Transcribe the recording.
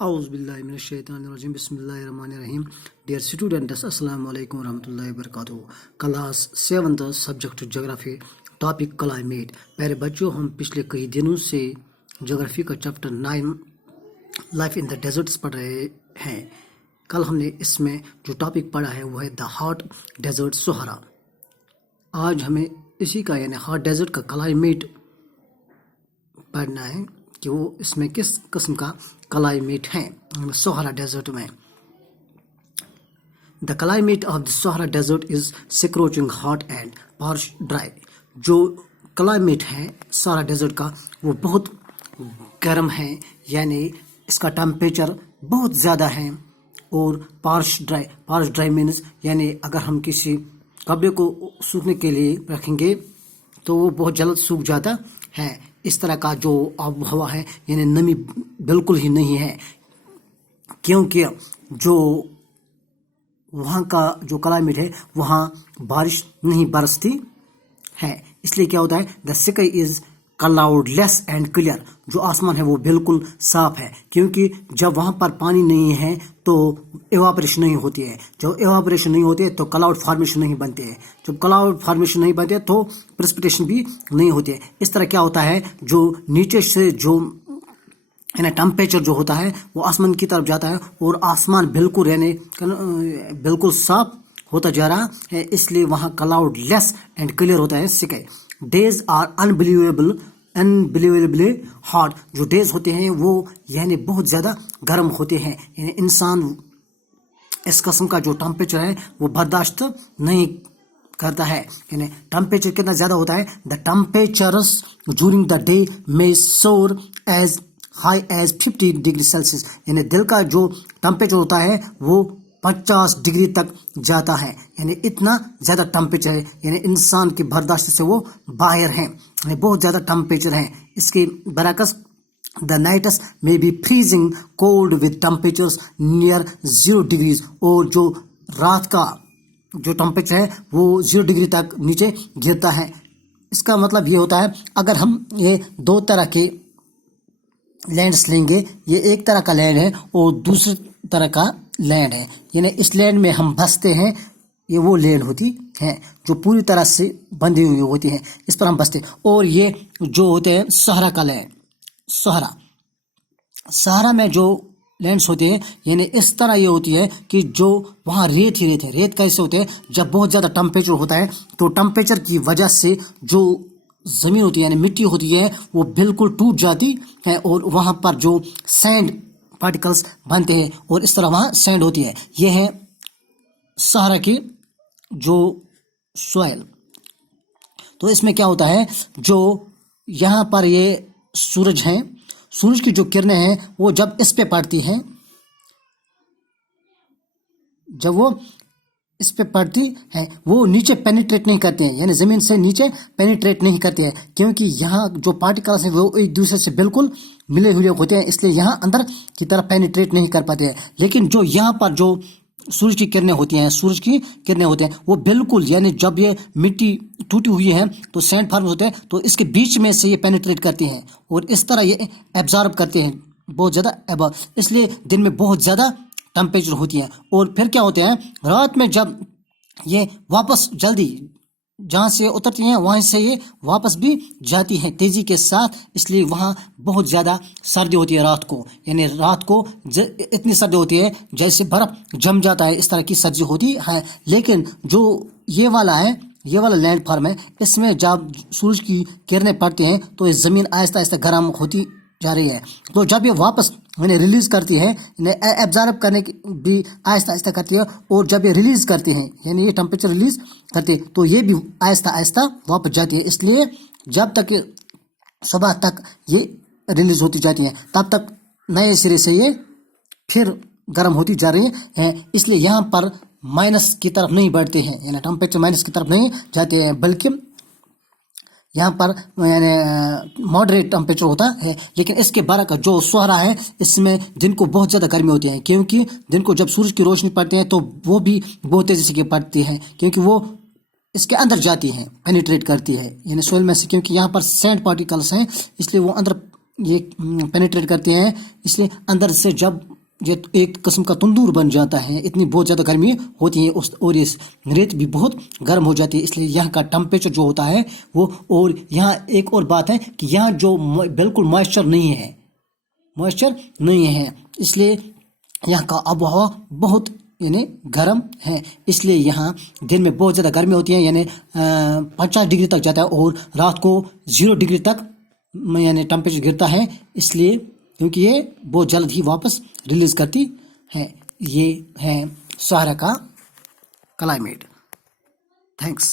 اعوذ باللہ من الشیطان الرجیم بسم اللہ الرحمن الرحیم. ڈیئر اسٹوڈنٹس، السلام علیکم ورحمۃ اللہ وبرکاتہ. کلاس 7 سبجیکٹ جغرافی، ٹاپک کلائمیٹ. پیارے بچوں، ہم پچھلے کئی دنوں سے جغرافی کا chapter 9 life in the deserts پڑھ رہے ہیں. کل ہم نے اس میں جو ٹاپک پڑھا ہے وہ ہے دا ہاٹ ڈیزرٹ صحرا. آج ہمیں اسی کا یعنی ہاٹ ڈیزرٹ کا کلائمیٹ پڑھنا ہے کہ وہ اس میں کس قسم کا کلائمیٹ ہے صحرا ڈیزرٹ میں. دا کلائمیٹ آف دا صحرا desert is scorching hot and parched dry. جو کلائمیٹ ہے صحرا ڈیزرٹ کا وہ بہت گرم ہے، یعنی اس کا ٹمپریچر بہت زیادہ ہے، اور پارش ڈرائی مینز یعنی اگر ہم کسی کپڑے کو سوکھنے کے لیے رکھیں گے تو وہ بہت جلد سوکھ جاتا ہے. اس طرح کا جو آب و ہوا ہے یعنی نمی بالکل ہی نہیں ہے، کیونکہ جو وہاں کا جو کلائمیٹ ہے وہاں بارش نہیں برستی ہے. اس لیے کیا ہوتا ہے، the sky is cloudless and clear. جو آسمان ہے وہ بالکل صاف ہے، کیونکہ جب وہاں پر پانی نہیں ہے تو ایواپریشن نہیں ہوتی ہے. جب ایواپریشن نہیں ہوتی ہے تو کلاؤڈ فارمیشن نہیں بنتے ہیں. جب کلاؤڈ فارمیشن نہیں بنتے تو پریسپیٹیشن بھی نہیں ہوتی ہے. اس طرح کیا ہوتا ہے، جو نیچے سے جو یعنی ٹمپریچر جو ہوتا ہے وہ آسمان کی طرف جاتا ہے، اور آسمان بالکل یعنی بالکل صاف ہوتا جا رہا ہے. اس لیے وہاں کلاؤڈ لیس اینڈ کلیئر ہوتا ہے sky. Days are unbelievably hot. جو ڈیز ہوتے ہیں وہ یعنی بہت زیادہ گرم ہوتے ہیں، یعنی انسان اس قسم کا جو ٹمپریچر ہے وہ برداشت نہیں کرتا ہے. یعنی ٹمپریچر کتنا زیادہ ہوتا ہے، دا ٹمپریچرز ڈیورنگ دا ڈے میں سور as high as 50 degree Celsius. یعنی دل کا جو ٹمپریچر ہوتا ہے وہ 50 ڈگری تک جاتا ہے. یعنی اتنا زیادہ ٹمپریچر ہے، یعنی انسان کی برداشت سے وہ باہر ہیں، یعنی بہت زیادہ ٹمپریچر ہے. اس کے برعکس دا نائٹس میں be freezing cold with temperatures near 0 degrees. اور جو رات کا جو ٹمپریچر ہے وہ 0 ڈگری تک نیچے گرتا ہے. اس کا مطلب یہ ہوتا ہے، اگر ہم یہ دو طرح کے لینڈس لیں گے، یہ ایک طرح کا لینڈ ہے اور دوسری طرح کا لینڈ ہے. یعنی اس لینڈ میں ہم بستے ہیں، یہ وہ لینڈ ہوتی ہے جو پوری طرح سے بندھی ہوئی ہوتی ہے، اس پر ہم بستے. اور یہ جو ہوتے ہیں صحرا کا لینڈ، صحرا میں جو لینڈس ہوتے ہیں یعنی اس طرح یہ ہوتی ہے کہ جو وہاں ریت ہی ریت ہے. ریت کیسے ہوتے ہیں، جب بہت زیادہ ٹمپریچر ہوتا ہے تو ٹمپریچر کی وجہ سے جو زمین ہوتی ہے یعنی مٹی ہوتی ہے وہ بالکل ٹوٹ جاتی ہے، اور وہاں پر جو سینڈ پارٹیکلز بنتے ہیں اور اس طرح وہاں سینڈ ہوتی ہے. یہ ہے صحرا کی جو سوائل. تو اس میں کیا ہوتا ہے، جو یہاں پر یہ سورج ہیں، سورج کی جو کرنیں ہیں وہ جب اس پہ پڑتی ہیں، جب وہ اس پہ پڑتی ہیں وہ نیچے پینیٹریٹ نہیں کرتے ہیں، یعنی زمین سے نیچے پینیٹریٹ نہیں کرتے ہیں، کیونکہ یہاں جو پارٹیکلس ہیں وہ ایک دوسرے سے بالکل ملے ہوئے ہوتے ہیں، اس لیے یہاں اندر کی طرف پینیٹریٹ نہیں کر پاتے ہیں. لیکن جو یہاں پر جو سورج کی کرنیں ہوتی ہیں وہ بالکل یعنی جب یہ مٹی ٹوٹی ہوئی ہے تو سینڈ فارم ہوتے ہیں تو اس کے بیچ میں سے یہ پینیٹریٹ کرتے ہیں اور اس طرح یہ ایبزارب کرتے ہیں بہت زیادہ اس لیے دن میں بہت زیادہ ٹمپریچر ہوتی ہے. اور پھر کیا ہوتے ہیں، رات میں جب یہ واپس جلدی جہاں سے اترتی ہیں وہاں سے یہ واپس بھی جاتی ہیں تیزی کے ساتھ، اس لیے وہاں بہت زیادہ سردی ہوتی ہے رات کو. یعنی رات کو اتنی سردی ہوتی ہے جیسے برف جم جاتا ہے، اس طرح کی سردی ہوتی ہے. لیکن جو یہ والا لینڈ فارم ہے، اس میں جب سورج کی کرنیں پڑتی ہیں تو یہ زمین آہستہ آہستہ گرم ہوتی جا رہی ہے. تو جب یہ واپس ریلیز کرتی ہے، ایبزارب کرنے کی بھی آہستہ آہستہ کرتی ہے، اور جب یہ ریلیز کرتے ہیں یعنی یہ ٹمپریچر ریلیز کرتے ہیں تو یہ بھی آہستہ آہستہ واپس جاتی ہے. اس لیے جب تک صبح تک یہ ریلیز ہوتی جاتی ہیں تب تک نئے سرے سے یہ پھر گرم ہوتی جا رہی ہیں. اس لیے یہاں پر مائنس کی طرف نہیں بڑھتے ہیں، یعنی ٹمپریچر مائنس کی طرف نہیں جاتے ہیں، بلکہ یہاں پر یعنی ماڈریٹ ٹمپریچر ہوتا ہے. لیکن اس کے برعکس جو صحرا ہے اس میں دن کو بہت زیادہ گرمی ہوتی ہے، کیونکہ دن کو جب سورج کی روشنی پڑتی ہے تو وہ بھی بہت تیزی سے پڑتی ہے، کیونکہ وہ اس کے اندر جاتی ہے، پینیٹریٹ کرتی ہے یعنی سوئل میں سے، کیونکہ یہاں پر سینڈ پارٹیکلس ہیں اس لیے وہ اندر یہ پینیٹریٹ کرتے ہیں، اس لیے اندر سے جب یہ ایک قسم کا تندور بن جاتا ہے، اتنی بہت زیادہ گرمی ہوتی ہے اور یہ ریت بھی بہت گرم ہو جاتی ہے، اس لیے یہاں کا ٹمپریچر جو ہوتا ہے وہ، اور یہاں ایک اور بات ہے کہ یہاں جو بالکل موئسچر نہیں ہے، اس لیے یہاں کا آب و ہوا بہت یعنی گرم ہے، اس لیے یہاں دن میں بہت زیادہ گرمی ہوتی ہے، یعنی 50 ڈگری تک جاتا ہے، اور رات کو 0 ڈگری تک یعنی ٹمپریچر گرتا ہے، اس لیے کیونکہ یہ بہت جلد ہی واپس ریلیز کرتی ہے۔ یہ ہے سہارا کا کلائمیٹ۔ تھینکس۔